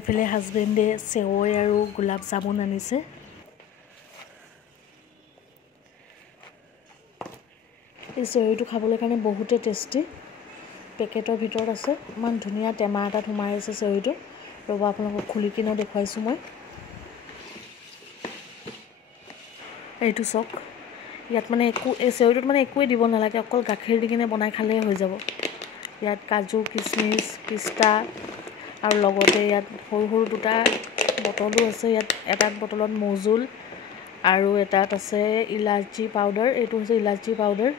এফালে হাজবেণ্ডে চেৱৈ আৰু গোলাপ জামুন আনিছে। এই চেৱৈটো খাবলৈ কাৰণে বহুতে টেষ্টি। পেকেটৰ ভিতৰত আছে, ইমান ধুনীয়া টেমা এটাত সোমাই আছে চেৱৈটো। ৰ'ব আপোনালোকক খুলি কিনে দেখুৱাইছোঁ মই। এইটো চাওক, ইয়াত মানে এই চেৱৈটোত মানে একোৱেই দিব নালাগে, অকল গাখীৰ দি কিনে বনাই খালেই হৈ যাব। ইয়াত কাজু, কিচমিচ, পিস্তা আৰু লগতে ইয়াত সৰু সৰু দুটা বটলো আছে। ইয়াত এটাত বটলত মৌজোল আৰু এটাত আছে ইলাচি পাউডাৰ। এইটো হৈছে ইলাচি পাউডাৰ।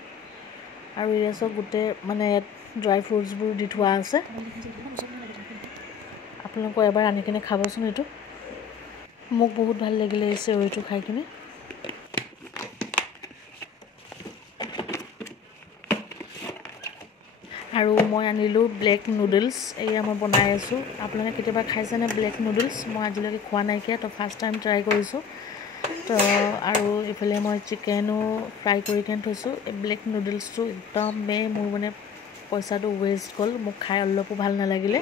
আৰু এয়া চব গোটেই মানে ইয়াত ড্ৰাই ফ্ৰুটছবোৰ দি থোৱা আছে। আপোনালোকে এবাৰ আনি কিনে খাবচোন। এইটো মোক বহুত ভাল লাগিলে এই চেৱৈটো খাই কিনে। আৰু মই আনিলোঁ ব্লেক নুডলছ। এয়া মই বনাই আছোঁ। আপোনালোকে কেতিয়াবা খাইছেনে ব্লেক নুডলছ? মই আজিলৈকে খোৱা নাইকিয়া, তো ফাৰ্ষ্ট টাইম ট্ৰাই কৰিছোঁ। তো আৰু এইফালে মই চিকেনো ফ্ৰাই কৰি কিনে থৈছোঁ। এই ব্লেক নুডলছটো একদমেই মোৰ মানে পইচাটো ৱেষ্ট গ'ল, মোক খাই অলপো ভাল নালাগিলে।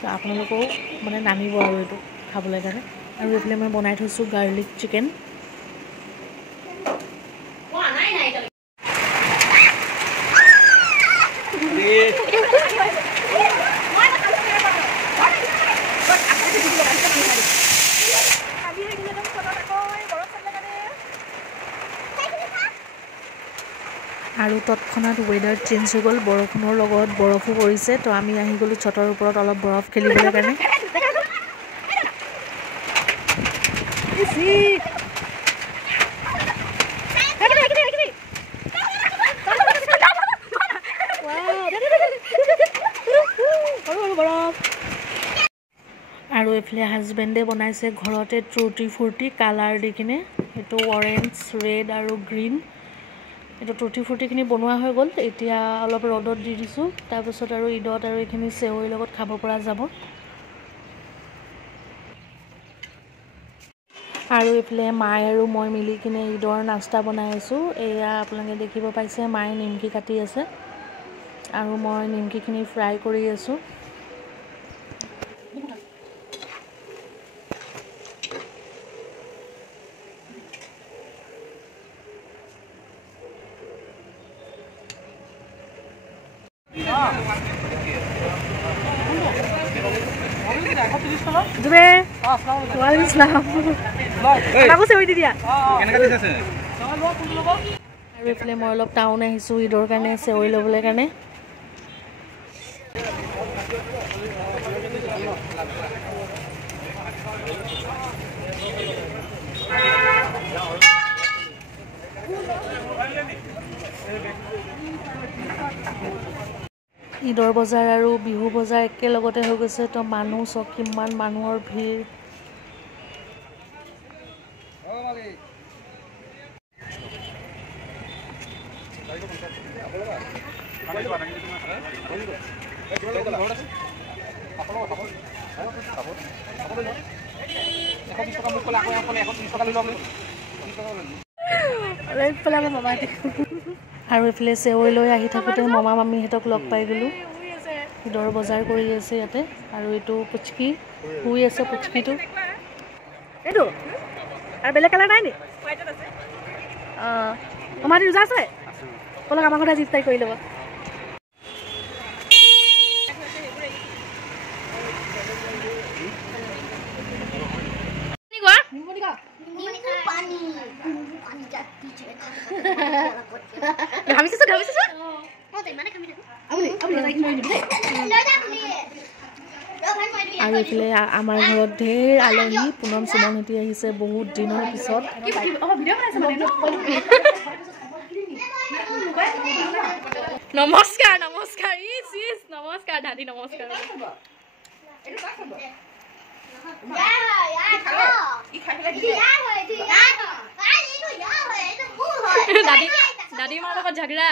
তো আপোনালোকেও মানে নানিব আৰু এইটো খাবলৈ কাৰণে। আৰু এইফালে মই বনাই থৈছোঁ গাৰ্লিক চিকেন। আৰু তৎক্ষণাত ৱেডাৰ চেঞ্জ হৈ গ'ল, বৰষুণৰ লগত বৰফো পৰিছে। তো আমি আহি গ'লোঁ ছটৰ ওপৰত অলপ বৰফ খেলিবলৈ কাৰণে। আৰু এইফালে হাজবেণ্ডে বনাইছে ঘৰতে ট্ৰুটি ফ্ৰুটি কালাৰ দি কিনে। এইটো অৰেঞ্জ, ৰেড আৰু গ্ৰীণ। এইটো টুটি ফ্ৰুটিখিনি বনোৱা হৈ গ'ল। এতিয়া অলপ ৰ'দত দি দিছোঁ। তাৰপিছত আৰু ঈদত আৰু এইখিনি চেৱৈৰ লগত খাব পৰা যাব। আৰু এইফালে মায়ে আৰু মই মিলি কিনে ঈদৰ নাস্তা বনাই আছোঁ। এয়া আপোনালোকে দেখিব পাইছে, মায়ে নিমকি কাটি আছে আৰু মই নিমকিখিনি ফ্ৰাই কৰি আছোঁ। আৰু এইফালে মই অলপ টাউন আহিছোঁ ঈদৰ কাৰণে চেৱৈ ল'বলৈ কাৰণে। ঈদৰ বজাৰ আৰু বিহু বজাৰ একেলগতে হৈ গৈছে। তো মানুহ চব, কিমান মানুহৰ ভিৰ। আৰু এইফালে চেৱৈ লৈ আহি থাকোঁতে মামা মামীহঁতক লগ পাই গ'লোঁ। ঈদৰ বজাৰ কৰি আছে ইয়াতে। আৰু এইটো পুচকি শুই আছে, পুচকিটো। এইটো আৰু বেলেগ কালাৰ নাই নি? অঁ, তোমাৰ ৰোজা আছে? ব'লক আমাৰ ঘৰতে জিপ টাই কৰি ল'ব। আৰু এইফালে আমাৰ ঘৰত ঢেৰ আলহী, পুনম সুমনহঁতি আহিছে বহুত দিনৰ পিছত। নমস্কাৰ নমস্কাৰ, নমস্কাৰ দাদী, নমস্কাৰ। দাদী মাৰ লগত ঝগৰা।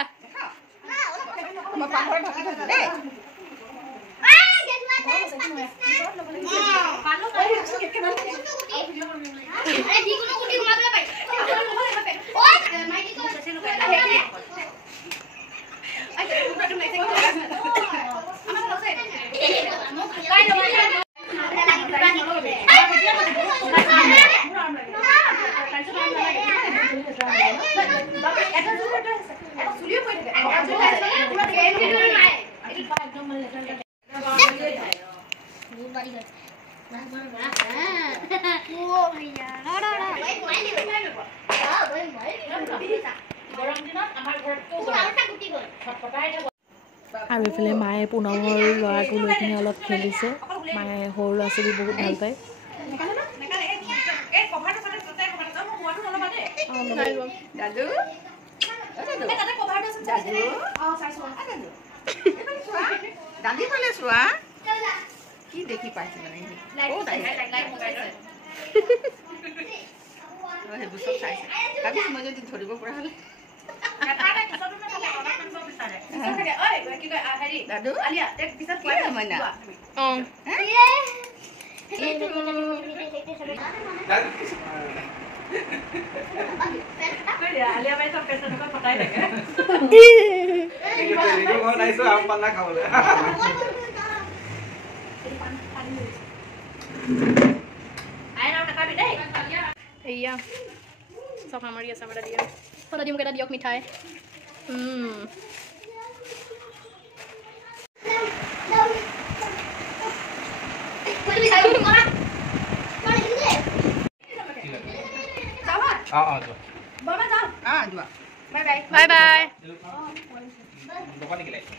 আৰু এইফালে মায়ে পুনমৰ ল'ৰাটো লৈ কিনে অলপ খেলিছে মায়ে সৰু ল'ৰা ছোৱালী বহুত ভাল পায় কি দেখি পাইছে মানে সেইবোৰ চব চাইছে তাৰপিছত মই যদি ধৰিব পৰা হ'লে দাদু Iya. Sok Maria sama dia. Oh tadi mungkin ada diok mitai. Bye bye. Bye bye.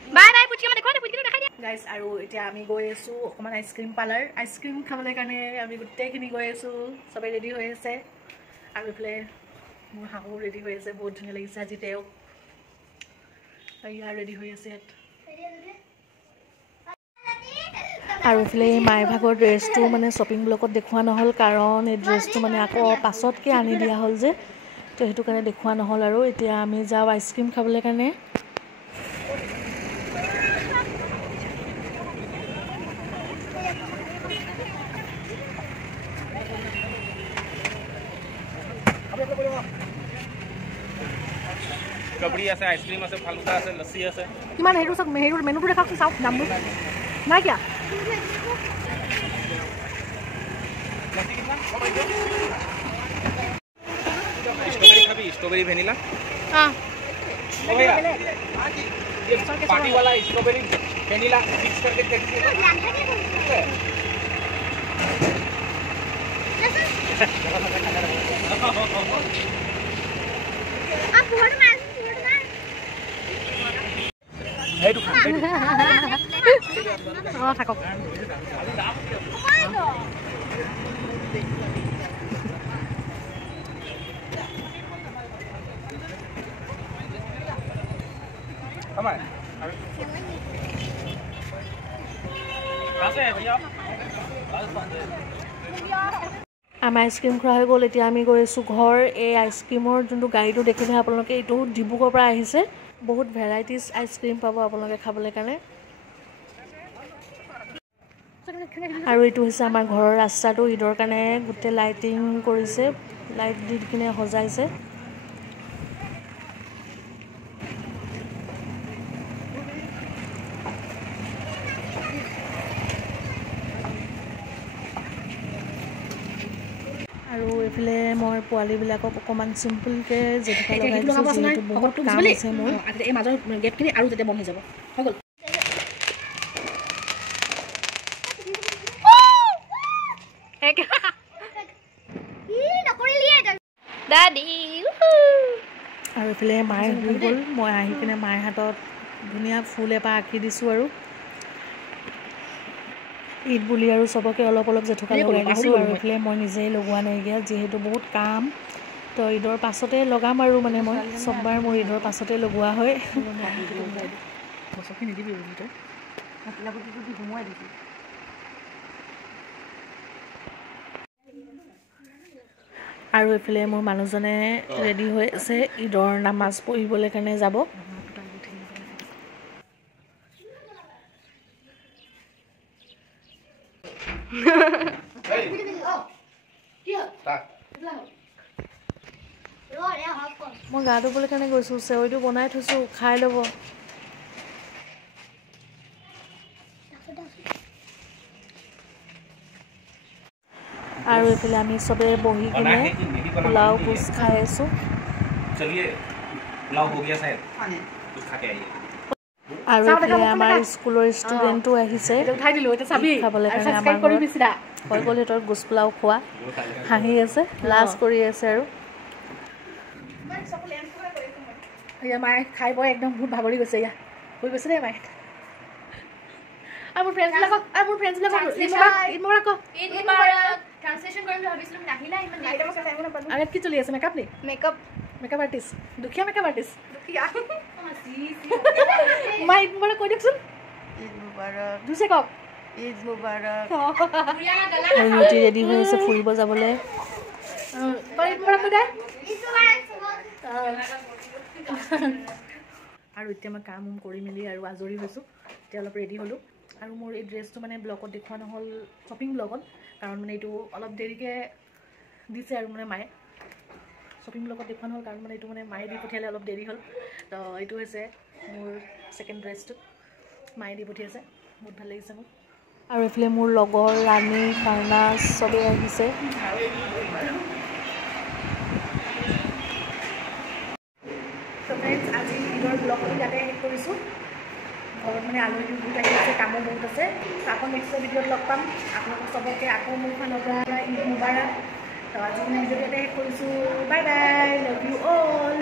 Bye bye. Puchi mate khone puchi dekhai dia. Guys, আৰু এতিয়া আমি গৈ আছো অকমান আইসক্ৰিম পাৰ্লাৰ আইসক্ৰিম খাবলৈ কাৰণে আমি গোটেইখিনি গৈ আছো সবে ৰেডি হৈ আছে আৰু ইফালে মোৰ হাহু ৰেডি হৈ আছে বহুত ধুনীয়া লাগিছে আজি তেওঁ ইয়াৰ ৰেডি হৈ আছে আৰু ইফালে মাই ভাগৰ ড্ৰেছটো মানে শ্বপিং ব্লগত দেখুৱা নহ'ল কাৰণ এই ড্ৰেছটো মানে আকৌ পাছতকে আনি দিয়া হ'ল যে তো সেইটো কাৰণে দেখুৱা নহ'ল আৰু এতিয়া আমি যাওঁ আইসক্ৰিম খাবলৈ কাৰণে कबड़ी আছে আইসক্ৰিম আছে ফালুদা আছে লস্সি আছে কিমান হেৰু সব মেহেৰুৰ মেনুটো দেখা চাও দামবোৰ নাই কিয়া লস্সি কিমান स्ट्रॉबेरी खाबी स्ट्रॉबेरी वेनिला हां ओ भैया ये पार्टी वाला स्ट्रॉबेरी वेनिला मिक्स करके दे दीजिए आप फोड़ में हे तू हां থাকক कमाय कहां से है भैया আমাৰ আইসক্ৰিম খোৱা হৈ গ'ল এতিয়া আমি গৈ আছোঁ ঘৰ এই আইসক্ৰিমৰ যোনটো গাড়ীটো দেখিলে আপোনালোকে এইটো ডিব্ৰুগড়ৰ পৰা আহিছে বহুত ভেৰাইটিজ আইসক্ৰিম পাব আপোনালোকে খাবলৈ কাৰণে আৰু এইটো হৈছে আমাৰ ঘৰৰ ৰাস্তাটো ঈদৰ কাৰণে গোটেই লাইটিং কৰিছে লাইট দি কিনে সজাইছে আৰু এফালে মই পোৱালিবিলাকক অকমান সিম্পলকে জেঠা লগাইছো যেটো বহুত কাম আছে মোৰ এই মাজৰ গেপখিনি আৰু যেতে বন্ধ হৈ যাব হৈ গ'ল দাদি আৰু এফালে মায়ে হৈ গ'ল মই আহি কিনে মাৰ হাতত ধুনীয়া ফুল এপা আঁকি দিছোঁ আৰু ঈদ বুলি আৰু সবকে অলপ অলপ জেঠুকা লগাই দিছোঁ আৰু এফালে মই নিজেই লগোৱা নাইকিয়া যিহেতু বহুত কাম তো ঈদৰ পাছতে লগাম আৰু মানে মই সববাৰ মোৰ ঈদৰ পাছতে লগোৱা হয় আৰু এফালে মোৰ মানুহজনে ৰেডি হৈ আছে ঈদৰ নামাজ পঢ়িবলৈ কাৰণে যাব মই গা ধুবলৈ কাৰণে গৈছোঁ চেৱৈটো বনাই থৈছোঁ খাই ল'ব আৰু এফালে আমি সবে বহি কিনে পোলাও কুচ খাই আছোঁ चलिए पुलाव हो गया शायद कुछ खा के आइए আৰু এইফালে আমাৰ স্কুলৰ ষ্টুডেণ্টো আহিছে উঠাই দিলোঁ এতিয়া চাবি খাবলৈ কাৰণে আমাৰ ছাবস্ক্ৰাইব কৰিবি চিধা হৈ গ'ল সিহঁতৰ গোচ পোলাও খোৱা হাঁহি আছে লাজ কৰি আছে আৰু এয়া মায়ে খাই বৈ একদম বহুত ভাগৰি গৈছে এয়া হৈ গৈছে দেই মায়ে আৰু মোৰ ফ্ৰেণ্ডছবিলাকক ট্ৰান্সলেশ্যন কৰিম বুলি ভাবিছিলোঁ নাহিলা ইমান আৰু কি চলি আছে মেকআপ নি মেকআপ আৰ্টিষ্ট দুখীয়া মেকআপ আৰ্টিষ্ট মা ঈদ মুবাৰক কৈ দিয়কচোন ঈদ মুবাৰক দুছে কওক ঈদ মুবাৰক আৰু ইহঁতি ৰেডি হৈ আছে ফুৰিব যাবলৈ ঈদ মুবাৰক কৈ দে আৰু এতিয়া মই কাম কৰি মেলি আৰু আজৰি হৈছোঁ এতিয়া অলপ ৰেডি হ'লোঁ আৰু মোৰ এই ড্ৰেছটো মানে ব্লগত দেখুওৱা নহ'ল শ্বপিং ব্লগত কাৰণ মানে এইটো অলপ দেৰিকৈ দিছে আৰু মানে মায়ে শ্বপিং ব্লগত দেখুওৱা নহ'ল কাৰণ মানে এইটো মানে মায়ে দি পঠিয়ালে অলপ দেৰি হ'ল তো এইটো হৈছে মোৰ ছেকেণ্ড ড্ৰেছটো মায়ে দি পঠিয়াইছে বহুত ভাল লাগিছে মোক আৰু এইফালে মোৰ লগৰ ৰাণী ফাৰ্নাছ চবেই আহিছে তো ফ্ৰেণ্ডছ আজি ঈদৰ ব্লগটো ইয়াতে শেষ কৰিছোঁ ঘৰত মানে আলহী বহুত আহি আছে কামো বহুত আছে আকৌ নেক্সট ভিডিঅ'ত লগ পাম আপোনালোক চবকে আকৌ মোৰ ফালৰ পৰা ঈদ মুবাৰক তো আজি মানে ভিডিঅ'টো ইয়াতে শেষ কৰিছোঁ bye bye love you all